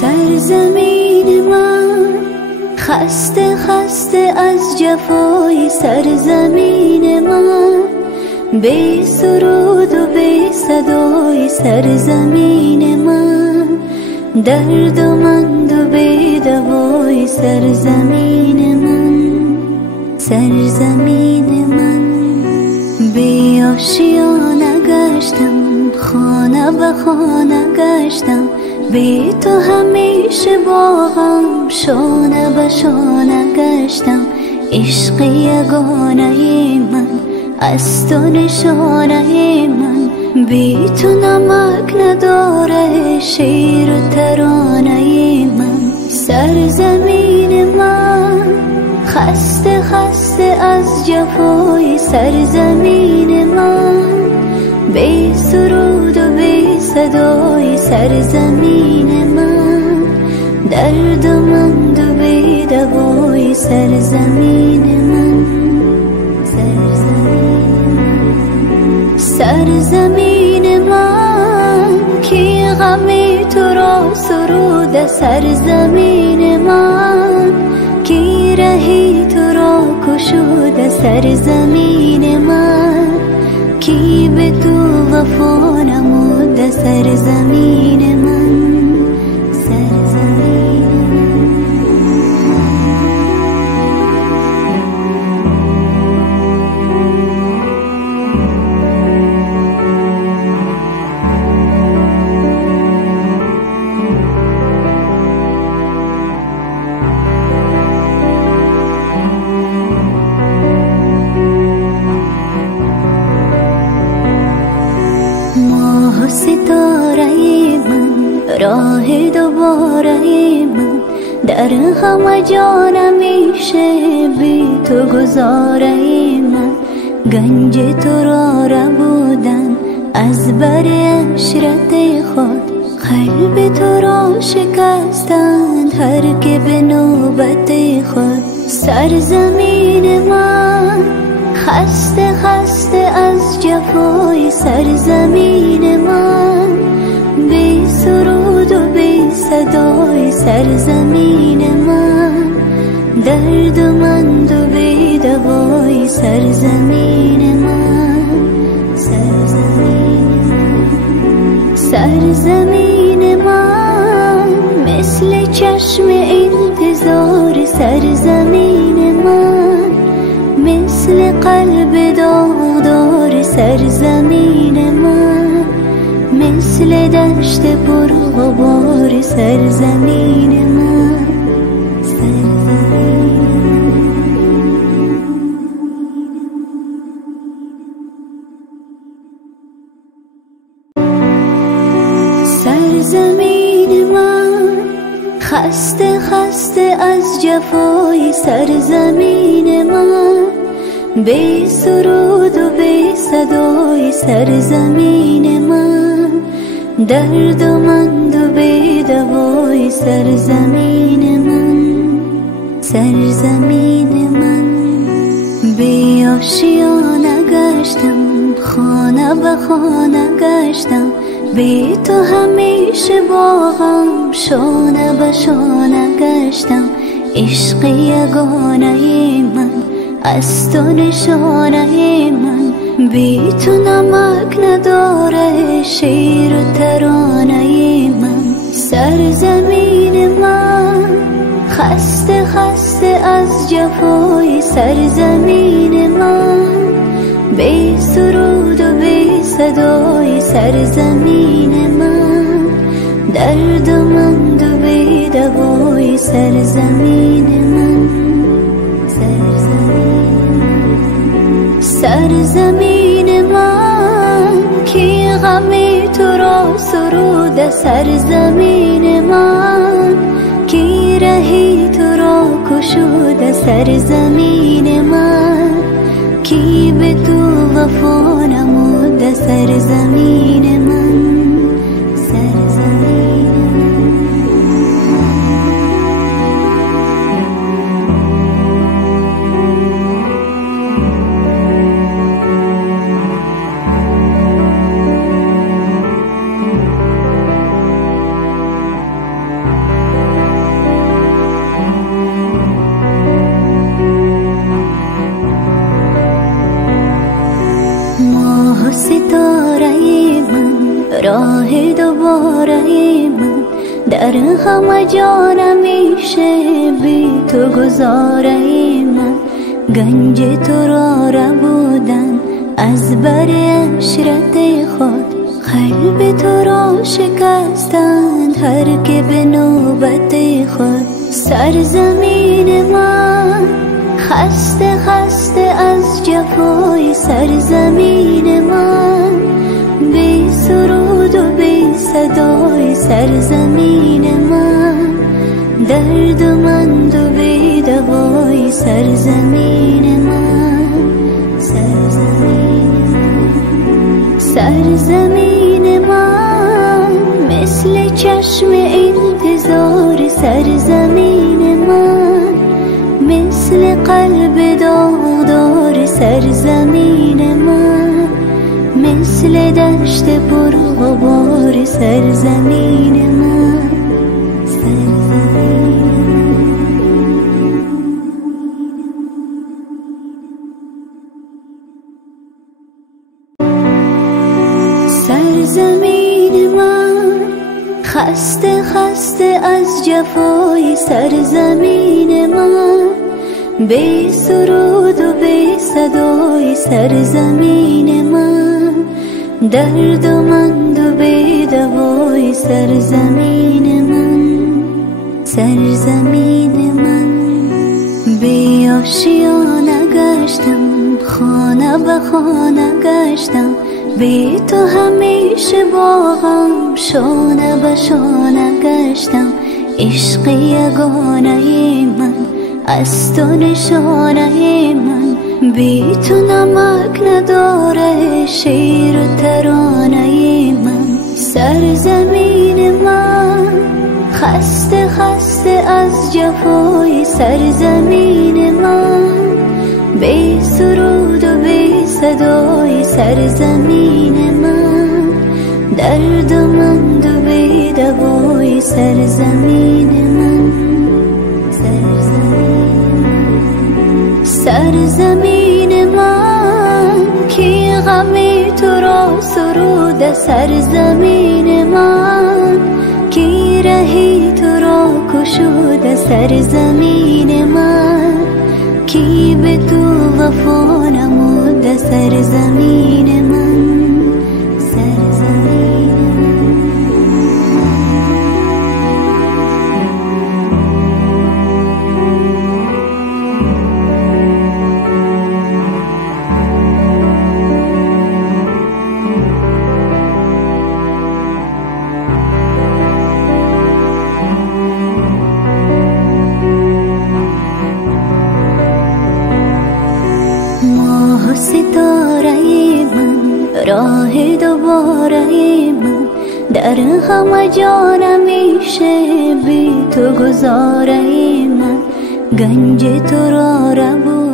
سرزمین من خسته خسته از جفای سرزمین من، بی سرود و بی صدای سرزمین من، دردمند و بی دوای سرزمین من، سرزمین من. بی آشیانه گشتم، خانه به خانه گشتم، بی تو همیشه با غم شانه به شانه گشتم. عشق یگانه من از تو نشانه من، بی تو نمک نداره شعر و ترانه من. سرزمین من خسته خسته از جفای سرزمین من، بی سرود و بی صدای سرزمین من، دردمند و بی دوای سرزمین من، سرزمین من. کی غمی تو را سرود سرزمین من، کی رهی تو را کشود سرزمین من، کی به تو وفا نمود سرزمین من، سرزمین من. ستاره من، راه دوباره من، در همه جا نمیشه بی تو گذاره من. گنج تو را ربودن از بر عشرت خود، قلب تو را شکستند هر که به نوبت خود. سرزمین من خسته خسته از جفای سرزمین من، بی سرود و بی صدای سرزمین من، دردمند و بی دوای سرزمین من، سرزمین من. سرزمین من مثل چشم انتظار سرزمین من، مثل قلب داغدار سرزمین من، مثل دشت پرغبار سرزمین من، سرزمین من. سرزمین من خسته خسته از جفای سرزمین من، بی سرود و بی صدای سرزمین من، دردمند و بی دوای سرزمین من، سرزمین من. بی آشیانه گشتم، خانه به خانه گشتم، بی تو همیشه با غم شانه به شانه گشتم. عشق یگانه من از تو نشانه من، بی تو نمک نداره شعر و ترانه من. سرزمین من خسته خسته از جفای سرزمین من، بی سرود و بی صدای سرزمین من، دردمند و بی دوای سرزمین من، سرزمین من. کی غمی تو را سرود سرزمین من، کی رهی تو را کشود سرزمین من، کی به تو وفا نمود سرزمین من، سرزمین من. گذاره من، در همه جا نمیشه بی تو گذاره من. گنج تو را ربودن از بر عشرت خود، قلب تو را شکستند هر که به نوبت خود. سرزمین من خسته خسته از جفای سرزمین من، بی سرود و بی صدای سرزمین من، دردمند و بی دوای سرزمین من. سرزمین من مثل چشم انتظار سرزمین من، مثل قلب داغدار سرزمین من، مثل دشت پرغبار سرزمین من. سرزمین من خسته خسته از جفای سرزمین من، بی سرود و بی صدای سرزمین من، دردمند و بی دوای سرزمین من. سرزمین من بی آشیانه گشتم، خانه به خانه گشتم، بی تو همیشه با غم شانه به شانه گشتم. عشق یگانه من از تو نشانه من، بی تو نمک نداره شیر و ترانه من. سرزمین من خسته خسته از جفای سرزمین من، بی سرود و بی صدای سرزمین من، دردمند و بی دوای سرزمین من. سرزمین من کی غمی تو را سرود سرزمین من، کی رهی تو را کشود سرزمین من، کی به تو وفا نمود سرزمین من. ستاره من راه دوباره من، در همه جا نمیشه بی تو گذاره من. گنج تو را ربود